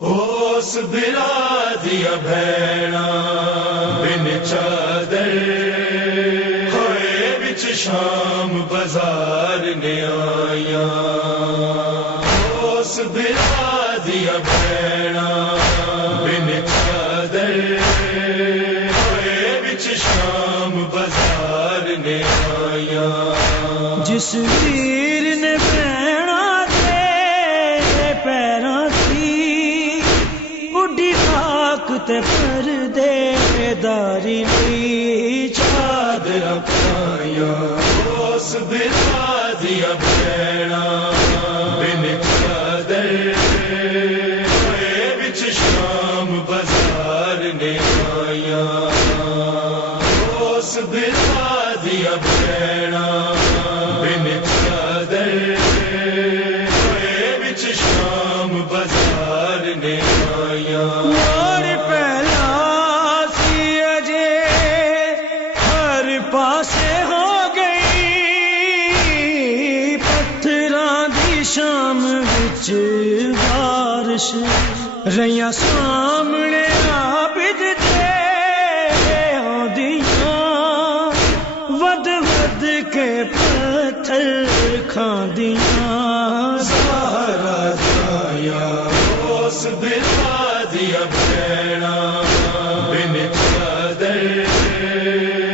اس برا دیا بھیڑا بن چادر ہوئے بچ شام بازار نے آیا. اس برا دیا بھیڑا بن چادر ہوئے بچ شام بازار نے آیا. جس ویر نے بھیڑا دے پیراں سی بڈھی خاک تے پردے داری لی چادر پایا. اس برا دیا بھیڑا بن چادر ہوئے بچ شام بازار نے آیا. اس برا دیا بھیڑا بن چادر ہوئے بچ شام بازار نے آیا. اور پہلا سی اجے ہر پاسے ہو گئی پتھراں دی شام وچ بارش رہیاں سامنے عابد تے آندیاں ود ود کے پتھر کھاندیاں. سہارا جایا. اس برا دیا بھیڑا بن چادر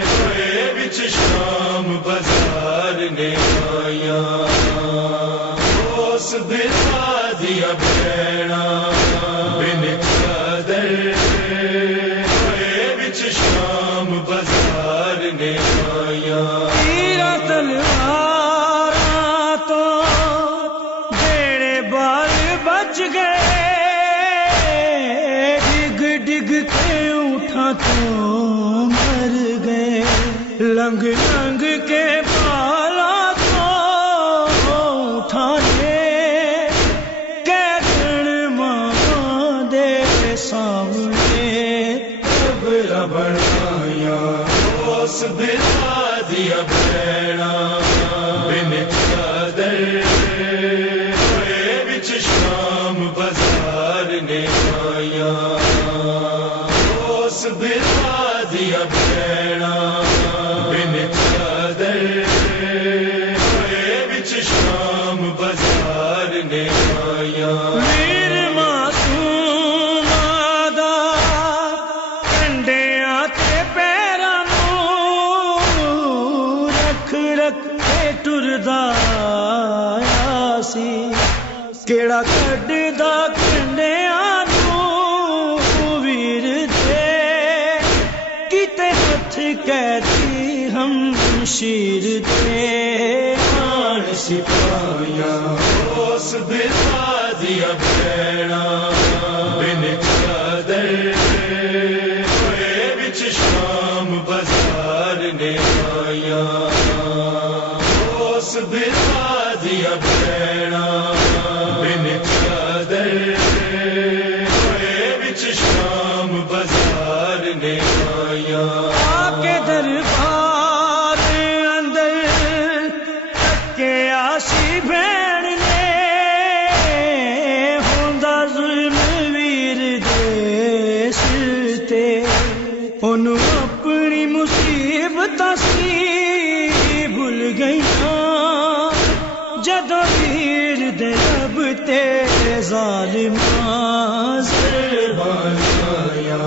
ہوئے بچ شام بازار نے آیا. اس برا دیا بھیڑا بن چادر ہوئے بچ شام بازار نے آیا. تیرا تلواراں تو بیڑے بال بج گئے ڈگ ڈگ کے اونٹاں تو مر گئے لنگ لنگ کے بالاں تو اونٹاں نے کہڑ ماں دے سامنے قبر بنایا. اس برا دیا بھیڑا بن چادر ہوئے بچ شام بازار نے آیا. اس برا دیا بھیڑا بن چادر ہوئے بچ شام بازار نے آیا. ویر معصوم آدا کنڈیاں تے پیراں نوں رکھ رکھ کے ٹردا آیا سی کیڑا کڈدا کنڈیاں نوں ویر دے کیتے ہتھ کہتی ہم شیر دے آن سپایا. اس برا دیا بھیڑا بن چادر ہوئے بچ شام بازار نے آیا. اس برا دیا بھیڑا بن چادر ہوئے بچ شام بازار نے آیا. آ کے دربار اندر تکے آسی بھیڑ نے ہوندا ظلم ویر دے سر تے انہوں اپنی مصیبتاں سی بھل گئیاں جدوں ویر دے لب تے ظالماں زربان آیا.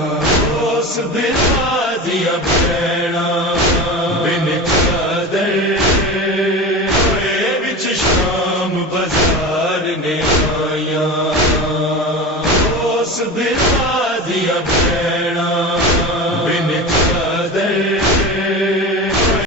اس برا دیا بھیڑا بن چادر ہوئے بچ شام بازار نے آیا. اس برا دیا بھیڑا